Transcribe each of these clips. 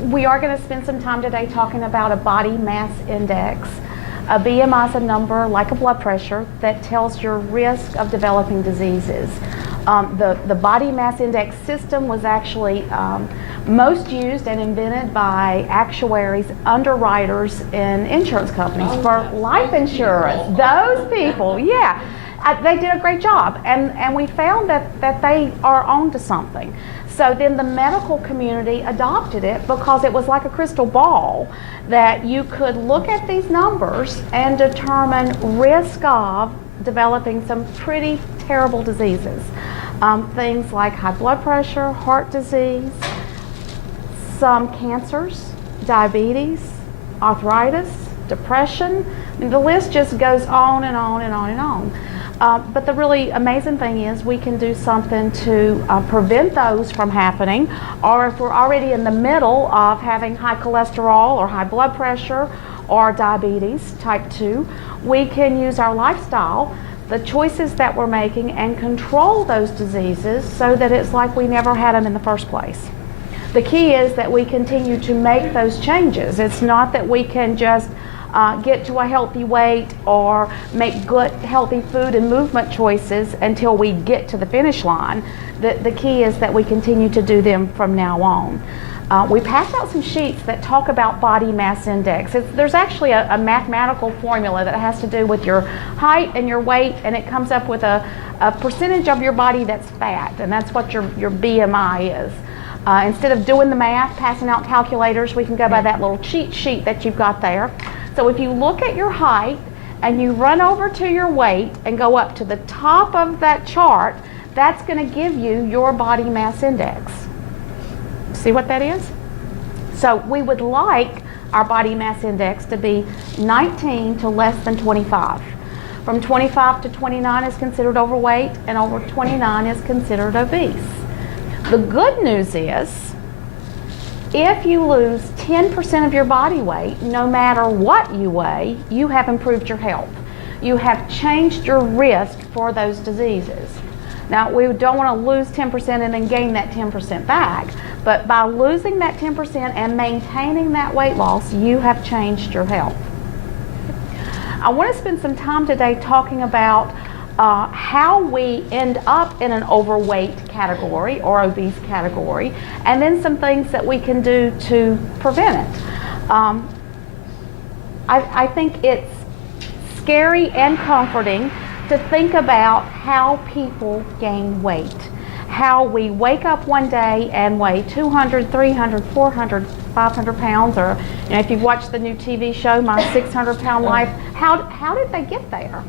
We are going to spend some time today talking about a body mass index. A BMI is a number like a blood pressure that tells your risk of developing diseases. The body mass index system was actually most used and invented by actuaries, underwriters in insurance companies for life insurance. Those people, yeah. They did a great job, and we found that they are on to something. So then the medical community adopted it because it was like a crystal ball that you could look at these numbers and determine risk of developing some pretty terrible diseases. Things like high blood pressure, heart disease, some cancers, diabetes, arthritis, depression. I mean, the list just goes on and on and on and on. But the really amazing thing is we can do something to prevent those from happening, or if we're already in the middle of having high cholesterol or high blood pressure or diabetes type 2, we can use our lifestyle, the choices that we're making, and control those diseases so that it's like we never had them in the first place. The key is that we continue to make those changes. It's not that we can just get to a healthy weight or make good healthy food and movement choices until we get to the finish line. The key is that we continue to do them from now on. We passed out some sheets that talk about body mass index. There's actually a mathematical formula that has to do with your height and your weight, and it comes up with a percentage of your body that's fat, and that's what your BMI is. Instead of doing the math, passing out calculators, we can go by that little cheat sheet that you've got there. So if you look at your height and you run over to your weight and go up to the top of that chart, that's going to give you your body mass index. See what that is? So we would like our body mass index to be 19 to less than 25. From 25 to 29 is considered overweight, and over 29 is considered obese. The good news is, if you lose 10% of your body weight, no matter what you weigh, you have improved your health. You have changed your risk for those diseases. Now, we don't want to lose 10% and then gain that 10% back, but by losing that 10% and maintaining that weight loss, you have changed your health. I want to spend some time today talking about how we end up in an overweight category or obese category, and then some things that we can do to prevent it. I think it's scary and comforting to think about how people gain weight. How we wake up one day and weigh 200, 300, 400, 500 pounds, or if you've watched the new TV show, My 600-Pound Life, how did they get there?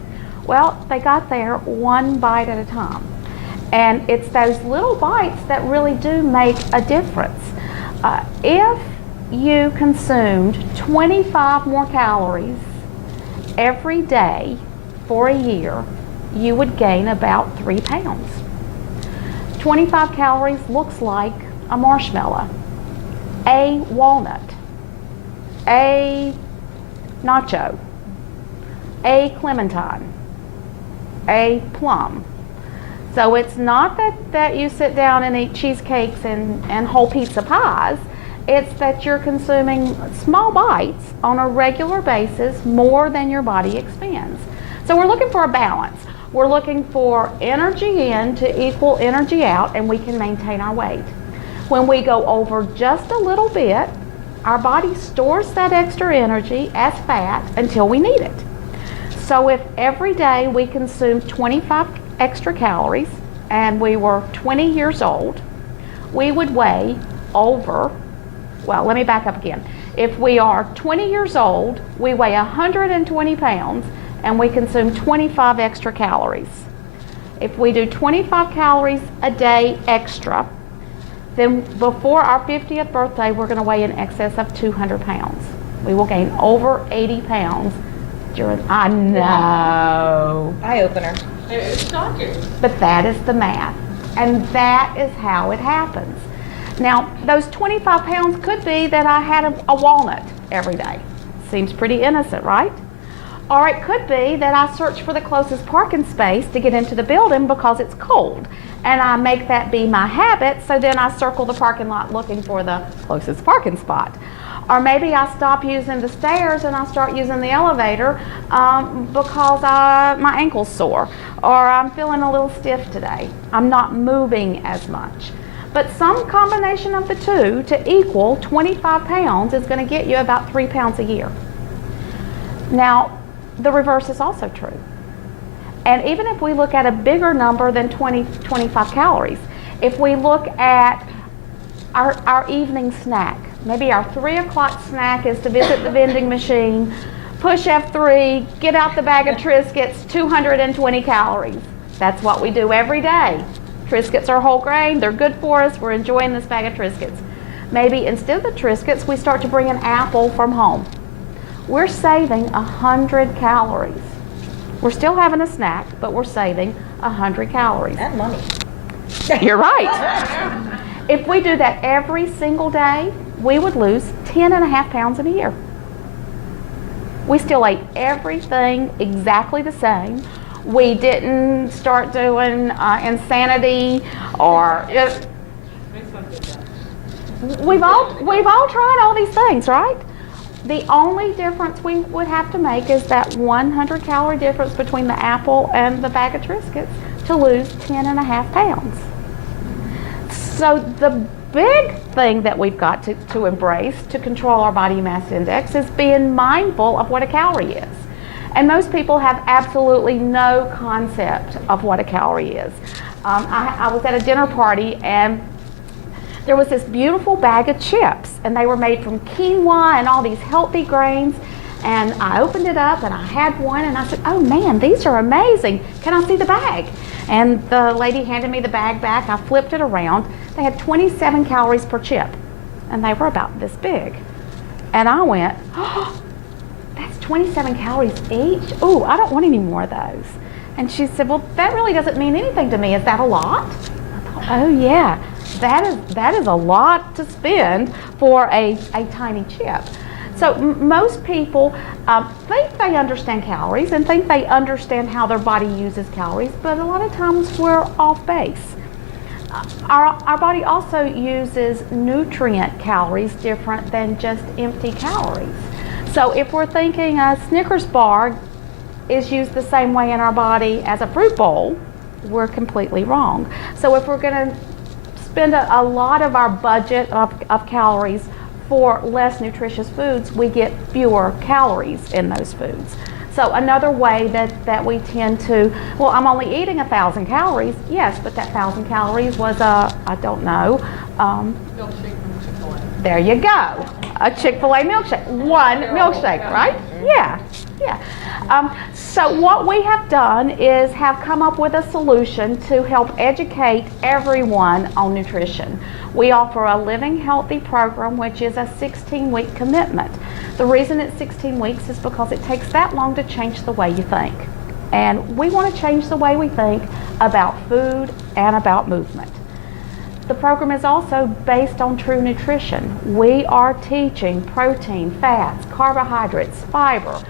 Well, they got there one bite at a time. And it's those little bites that really do make a difference. If you consumed 25 more calories every day for a year, you would gain about 3 pounds. 25 calories looks like a marshmallow, a walnut, a nacho, a clementine, a plum. So it's not that you sit down and eat cheesecakes and whole pizza pies. It's that you're consuming small bites on a regular basis more than your body expands. So we're looking for a balance. We're looking for energy in to equal energy out, and we can maintain our weight. When we go over just a little bit, our body stores that extra energy as fat until we need it. So if every day we consume 25 extra calories and we were 20 years old, we would weigh over, well, let me back up again. If we are 20 years old, we weigh 120 pounds and we consume 25 extra calories. If we do 25 calories a day extra, then before our 50th birthday, we're going to weigh in excess of 200 pounds. We will gain over 80 pounds during, I know. Eye opener. It's shocking. But that is the math. And that is how it happens. Now, those 25 pounds could be that I had a walnut every day. Seems pretty innocent, right? Or it could be that I search for the closest parking space to get into the building because it's cold. And I make that be my habit, so then I circle the parking lot looking for the closest parking spot. Or maybe I stop using the stairs and I start using the elevator because my ankle's sore, or I'm feeling a little stiff today. I'm not moving as much. But some combination of the two to equal 25 pounds is going to get you about 3 pounds a year. Now, the reverse is also true. And even if we look at a bigger number than 25 calories, if we look at our evening snack, maybe our 3 o'clock snack is to visit the vending machine, push F3, get out the bag of Triscuits, 220 calories. That's what we do every day. Triscuits are whole grain, they're good for us, we're enjoying this bag of Triscuits. Maybe instead of the Triscuits, we start to bring an apple from home. We're saving 100 calories. We're still having a snack, but we're saving 100 calories. And money. You're right. If we do that every single day, we would lose 10.5 pounds in a year. We still ate everything exactly the same. We didn't start doing insanity or we've all tried all these things, right? The only difference we would have to make is that 100 calorie difference between the apple and the bag of Triscuits to lose 10.5 pounds. So the big thing that we've got to embrace to control our body mass index is being mindful of what a calorie is. And most people have absolutely no concept of what a calorie is. I was at a dinner party and there was this beautiful bag of chips, and they were made from quinoa and all these healthy grains. And I opened it up and I had one and I said, oh man, these are amazing. Can I see the bag? And the lady handed me the bag back. I flipped it around. They had 27 calories per chip, and they were about this big. And I went, oh, that's 27 calories each? Oh, I don't want any more of those. And she said, well, that really doesn't mean anything to me. Is that a lot? I thought, oh yeah, that is a lot to spend for a tiny chip. So most people think they understand calories and think they understand how their body uses calories, but a lot of times we're off base. Our body also uses nutrient calories different than just empty calories. So if we're thinking a Snickers bar is used the same way in our body as a fruit bowl, we're completely wrong. So if we're going to spend a lot of our budget of calories for less nutritious foods, we get fewer calories in those foods. So another way that we tend to, well, I'm only eating 1,000 calories. Yes, but that 1,000 calories was I don't know. Milkshake from Chick-fil-A. There you go. A Chick-fil-A milkshake. One milkshake, right? Yeah. So what we have done is have come up with a solution to help educate everyone on nutrition. We offer a Living Healthy program, which is a 16-week commitment. The reason it's 16 weeks is because it takes that long to change the way you think. And we want to change the way we think about food and about movement. The program is also based on true nutrition. We are teaching protein, fats, carbohydrates, fiber,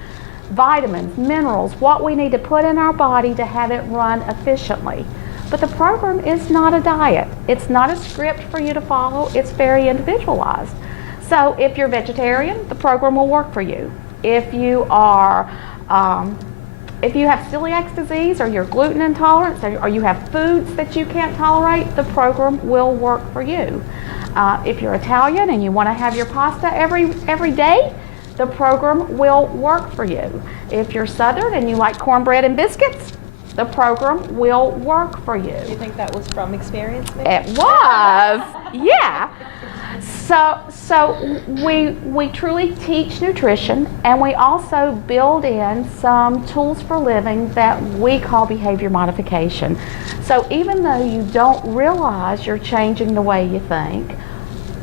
vitamins, minerals, what we need to put in our body to have it run efficiently. But the program is not a diet. It's not a script for you to follow. It's very individualized. So if you're vegetarian, the program will work for you. If you are, if you have celiac disease or you're gluten intolerant or you have foods that you can't tolerate, the program will work for you. If you're Italian and you want to have your pasta every day, the program will work for you. If you're Southern and you like cornbread and biscuits, the program will work for you. Do you think that was from experience, maybe? It was, yeah. So we truly teach nutrition, and we also build in some tools for living that we call behavior modification. So even though you don't realize you're changing the way you think,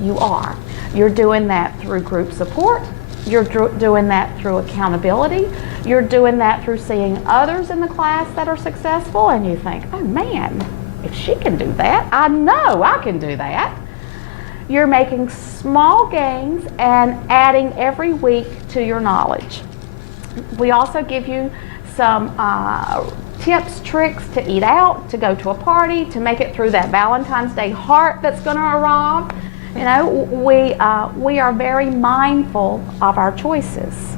you are. You're doing that through group support. You're doing that through accountability. You're doing that through seeing others in the class that are successful, and you think, oh man, if she can do that, I know I can do that. You're making small gains and adding every week to your knowledge. We also give you some tips, tricks to eat out, to go to a party, to make it through that Valentine's Day heart that's going to arrive. You know, we are very mindful of our choices.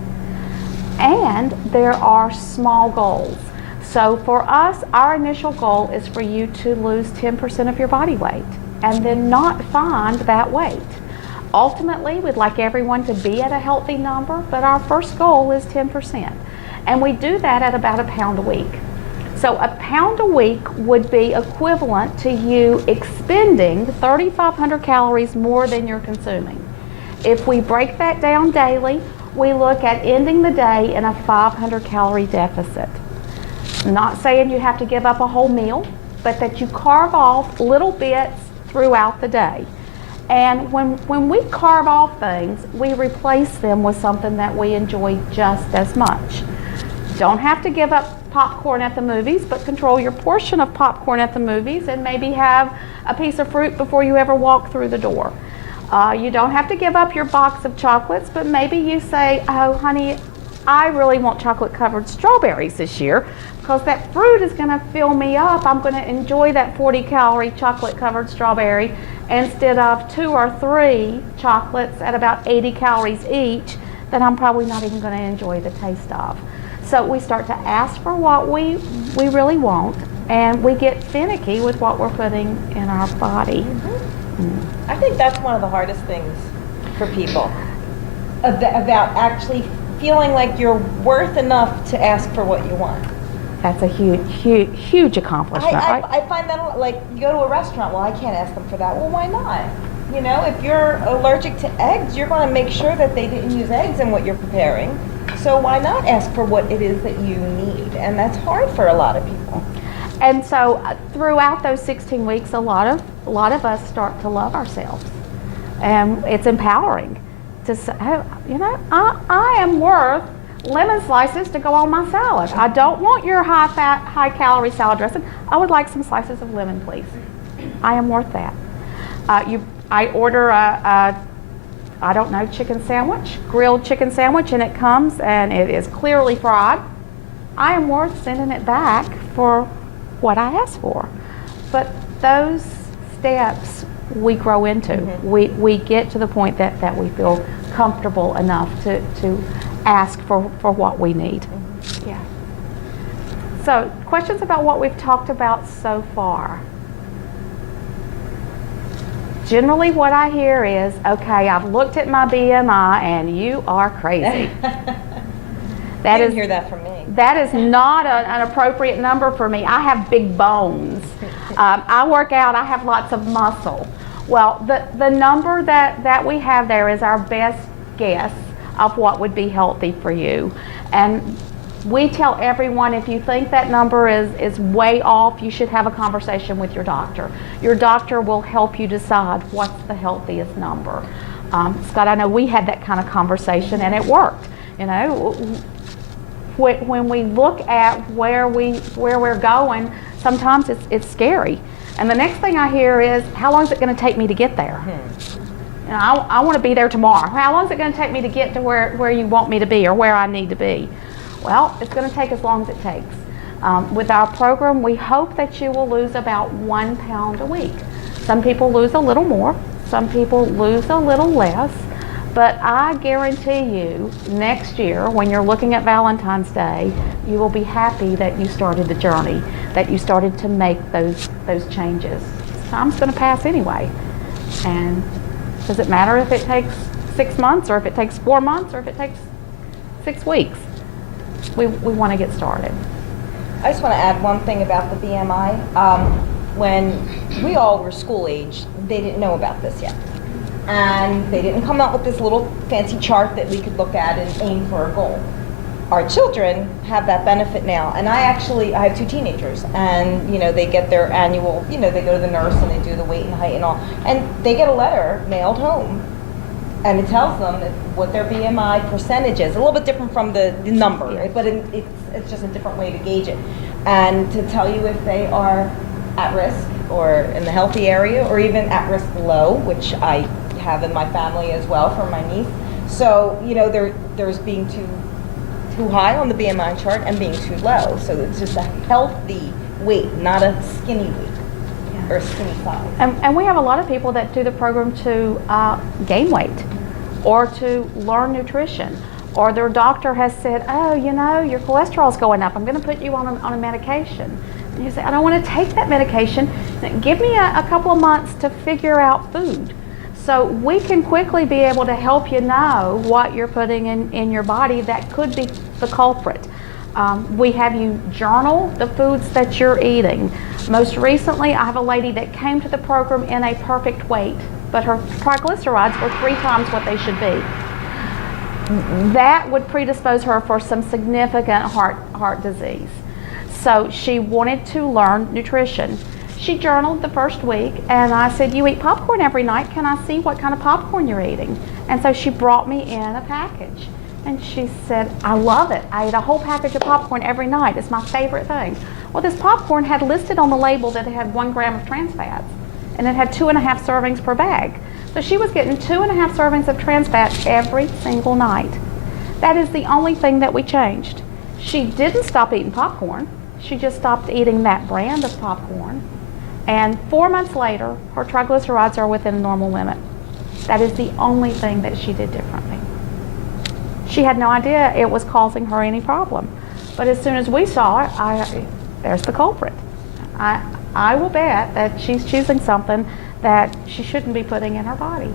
And there are small goals. So for us, our initial goal is for you to lose 10% of your body weight and then not find that weight. Ultimately, we'd like everyone to be at a healthy number, but our first goal is 10%. And we do that at about £1 a week. So £1 a week would be equivalent to you expending 3,500 calories more than you're consuming. If we break that down daily, we look at ending the day in a 500 calorie deficit. I'm not saying you have to give up a whole meal, but that you carve off little bits throughout the day. And when we carve off things, we replace them with something that we enjoy just as much. Don't have to give up popcorn at the movies, but control your portion of popcorn at the movies and maybe have a piece of fruit before you ever walk through the door. You don't have to give up your box of chocolates, but maybe you say, oh honey, I really want chocolate covered strawberries this year because that fruit is going to fill me up. I'm going to enjoy that 40 calorie chocolate covered strawberry instead of 2 or 3 chocolates at about 80 calories each that I'm probably not even going to enjoy the taste of. So we start to ask for what we really want, and we get finicky with what we're putting in our body. I think that's one of the hardest things for people, about actually feeling like you're worth enough to ask for what you want. That's a huge accomplishment, right? I find that, like, you go to a restaurant, well, I can't ask them for that. Well, why not? You know, if you're allergic to eggs, you're going to make sure that they didn't use eggs in what you're preparing. So why not ask for what it is that you need? And that's hard for a lot of people. And so throughout those 16 weeks, a lot of us start to love ourselves. And it's empowering to say, oh, you know, I am worth lemon slices to go on my salad. I don't want your high-fat, high-calorie salad dressing. I would like some slices of lemon, please. I am worth that. I order I don't know, chicken sandwich, grilled chicken sandwich, and it comes and it is clearly fried. I am worth sending it back for what I asked for. But those steps we grow into. We get to the point that we feel comfortable enough to ask for what we need. Yeah. So, questions about what we've talked about so far? Generally what I hear is, okay, I've looked at my BMI and you are crazy. That you didn't hear that from me. That is not an appropriate number for me. I have big bones. I work out, I have lots of muscle. Well, the number that we have there is our best guess of what would be healthy for you. And we tell everyone, if you think that number is way off, you should have a conversation with your doctor. Your doctor will help you decide what's the healthiest number. Scott, I know we had that kind of conversation and it worked. You know, when we look at where we're going, sometimes it's scary. And the next thing I hear is, how long is it going to take me to get there? You know, I want to be there tomorrow. How long is it going to take me to get to where you want me to be or where I need to be? Well, it's going to take as long as it takes. With our program, we hope that you will lose about 1 pound a week. Some people lose a little more, some people lose a little less, but I guarantee you next year when you're looking at Valentine's Day, you will be happy that you started the journey, that you started to make those changes. Time's going to pass anyway. And does it matter if it takes 6 months or if it takes 4 months or if it takes 6 weeks? We want to get started. I just want to add one thing about the BMI. When we all were school age, they didn't know about this yet. And they didn't come out with this little fancy chart that we could look at and aim for a goal. Our children have that benefit now. And I have 2 teenagers, and you know, they get their annual, you know, they go to the nurse and they do the weight and height and all. And they get a letter mailed home. And it tells them what their BMI percentage is. A little bit different from the number, Yes. but it's just a different way to gauge it. And to tell you if they are at risk or in the healthy area or even at risk low, which I have in my family as well for my niece. So, you know, there's being too too high on the BMI chart and being too low. So it's just a healthy weight, not a skinny weight or a skinny size. And we have a lot of people that do the program to gain weight or to learn nutrition, or their doctor has said, oh, you know, your cholesterol's going up, I'm going to put you on a medication. And you say, I don't want to take that medication. Give me a couple of months to figure out food. So we can quickly be able to help you know what you're putting in your body that could be the culprit. We have you journal the foods that you're eating. Most recently, I have a lady that came to the program in a perfect weight, but her triglycerides were 3 times what they should be. That would predispose her for some significant heart disease. So she wanted to learn nutrition. She journaled the first week, and I said, you eat popcorn every night, can I see what kind of popcorn you're eating? And so she brought me in a package. And she said, I love it. I eat a whole package of popcorn every night. It's my favorite thing. Well, this popcorn had listed on the label that it had 1 gram of trans fats, and it had 2.5 servings per bag. So she was getting 2.5 servings of trans fat every single night. That is the only thing that we changed. She didn't stop eating popcorn. She just stopped eating that brand of popcorn. And 4 months later, her triglycerides are within a normal limit. That is the only thing that she did differently. She had no idea it was causing her any problem. But as soon as we saw it, there's the culprit. I will bet that she's choosing something that she shouldn't be putting in her body.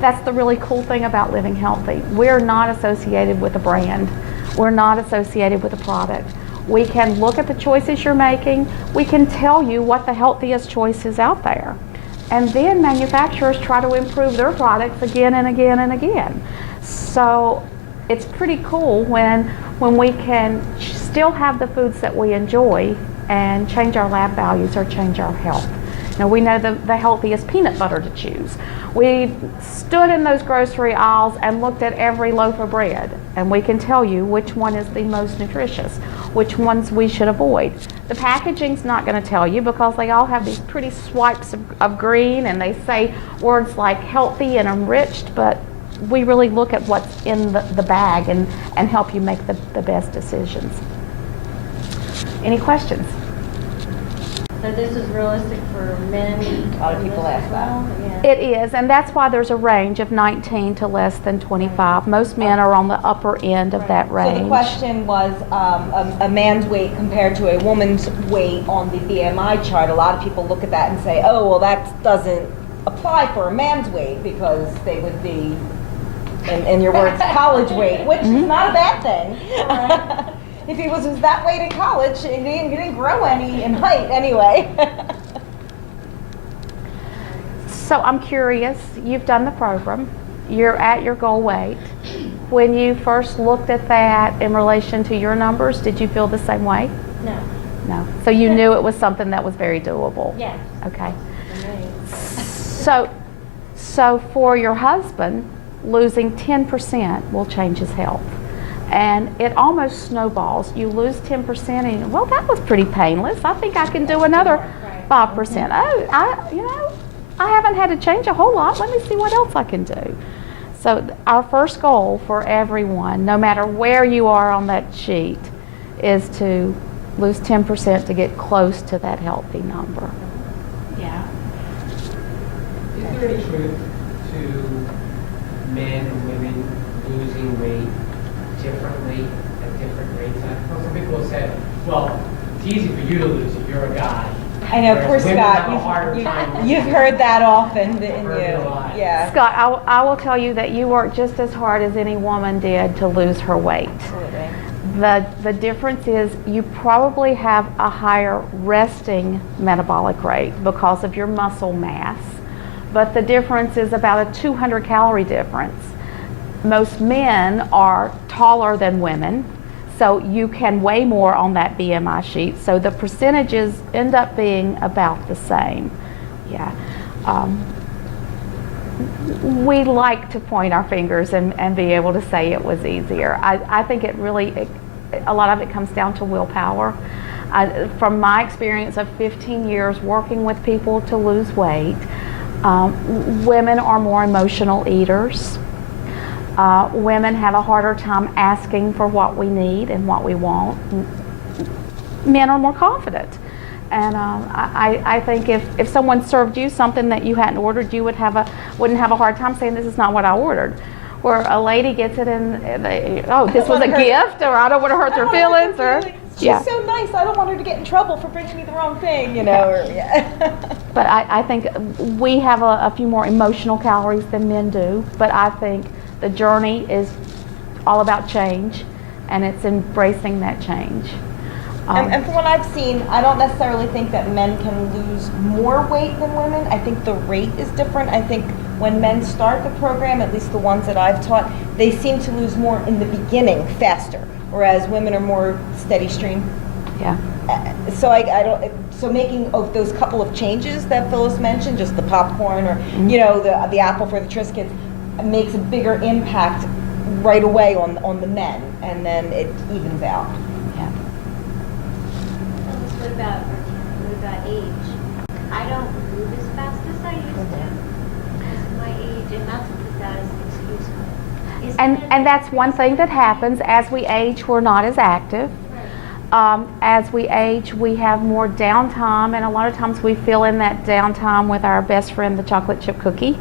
That's the really cool thing about living healthy. We're not associated with a brand. We're not associated with a product. We can look at the choices you're making. We can tell you what the healthiest choice is out there. And then manufacturers try to improve their products again and again and again. So it's pretty cool when we can still have the foods that we enjoy and change our lab values or change our health. Now we know the healthiest peanut butter to choose. We stood in those grocery aisles and looked at every loaf of bread, and we can tell you which one is the most nutritious, which ones we should avoid. The packaging's not going to tell you because they all have these pretty swipes of green, and they say words like healthy and enriched, but we really look at what's in the bag and help you make the best decisions. Any questions? So this is realistic for men? A lot of people ask that. Yeah. It is, and that's why there's a range of 19 to less than 25. Most men are on the upper end of that range. So the question was a man's weight compared to a woman's weight on the BMI chart. A lot of people look at that and say, oh, well, that doesn't apply for a man's weight because they would be, in your words, college weight, which is not a bad thing. If he was that weight in college, he didn't grow any in height anyway. So I'm curious, you've done the program, you're at your goal weight. When you first looked at that in relation to your numbers, did you feel the same way? No. No. So you knew it was something that was very doable? Yes. Okay. So for your husband, losing 10% will change his health. And it almost snowballs. You lose 10% and, well, that was pretty painless. I think I can do another 5%. Oh, I haven't had to change a whole lot. Let me see what else I can do. So our first goal for everyone, no matter where you are on that sheet, is to lose 10% to get close to that healthy number. Yeah. Is there any truth to men and women losing weight differently at different rates? Some people have said, well, it's easy for you to lose it, you're a guy. I know, poor Whereas women have a Scott, harder time you've losing heard that often, didn't Heard it a lot. you? Yeah. Scott, I will tell you that you worked just as hard as any woman did to lose her weight. Absolutely. The difference is you probably have a higher resting metabolic rate because of your muscle mass, but the difference is about a 200 calorie difference. Most men are taller than women, so you can weigh more on that BMI sheet, so the percentages end up being about the same. Yeah. We like to point our fingers and be able to say it was easier. I think a lot of it comes down to willpower. From my experience of 15 years working with people to lose weight, women are more emotional eaters. Women have a harder time asking for what we need and what we want. Men are more confident. And I think if someone served you something that you hadn't ordered, you wouldn't have a hard time saying, this is not what I ordered. Where a lady gets it and oh, this was a gift, or I don't want to hurt their feelings, or she's so nice, I don't want her to get in trouble for bringing me the wrong thing, you know. Or, yeah. But I think we have a few more emotional calories than men do, but I think the journey is all about change, and it's embracing that change. And from what I've seen, I don't necessarily think that men can lose more weight than women. I think the rate is different. I think when men start the program, at least the ones that I've taught, they seem to lose more in the beginning, faster, whereas women are more steady stream. Yeah. So I don't. So making of those couple of changes that Phyllis mentioned, just the popcorn or you know the apple for the Triscuits, makes a bigger impact right away on the men, and then it evens out. Yeah. What about age? I don't move as fast as I used to because of my age, and that's what that is an excuse. And that's one thing that happens as we age. We're not as active. As we age, we have more downtime, and a lot of times we fill in that downtime with our best friend, the chocolate chip cookie.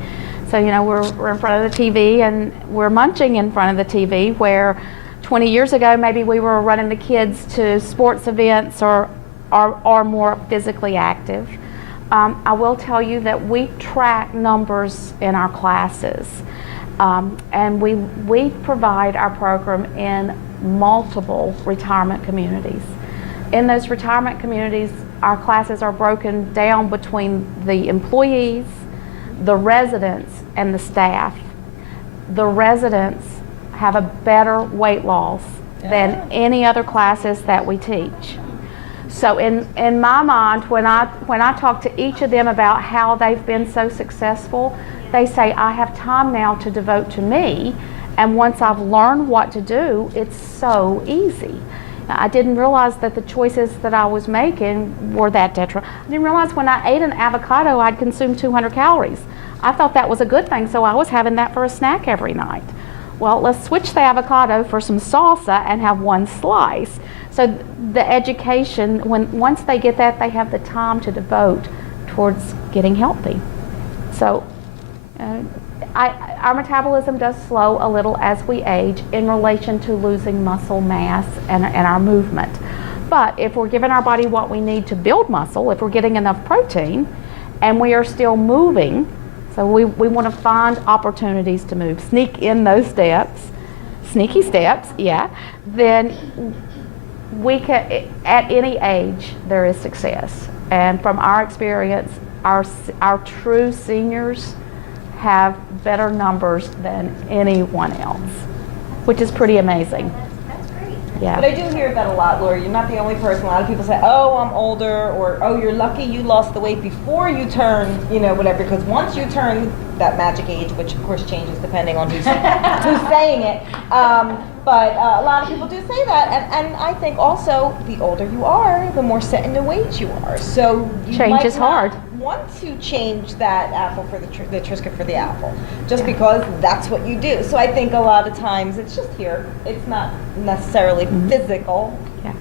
So you know we're in front of the TV and we're munching in front of the TV. Where 20 years ago, maybe we were running the kids to sports events or more physically active. I will tell you that we track numbers in our classes, and we provide our program in multiple retirement communities. In those retirement communities, our classes are broken down between the employees, the residents, and the staff. The residents have a better weight loss than any other classes that we teach. So in my mind, when I talk to each of them about how they've been so successful, they say, I have time now to devote to me, and once I've learned what to do, it's so easy. I didn't realize that the choices that I was making were that detrimental. I didn't realize when I ate an avocado, I'd consume 200 calories. I thought that was a good thing, so I was having that for a snack every night. Well, let's switch the avocado for some salsa and have one slice. So the education, once they get that, they have the time to devote towards getting healthy. So our metabolism does slow a little as we age in relation to losing muscle mass and our movement. But if we're giving our body what we need to build muscle, if we're getting enough protein, and we are still moving, so we want to find opportunities to move, sneak in those steps, sneaky steps, yeah, then we can, at any age, there is success. And from our experience, our true seniors have better numbers than anyone else, which is pretty amazing. That's great. Yeah. But I do hear that a lot, Laura. You're not the only person. A lot of people say, oh, I'm older, or oh, you're lucky you lost the weight before you turn, you know, whatever. Because once you turn that magic age, which of course changes depending on who's saying it, but a lot of people do say that. And I think also the older you are, the more set in the ways you are. So you Change might is not hard. want to change that apple for the Triscuit for the apple, just because that's what you do. So I think a lot of times it's just here. It's not necessarily physical, Yeah.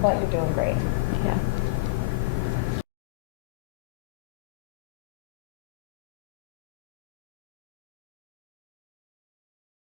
but you're doing great.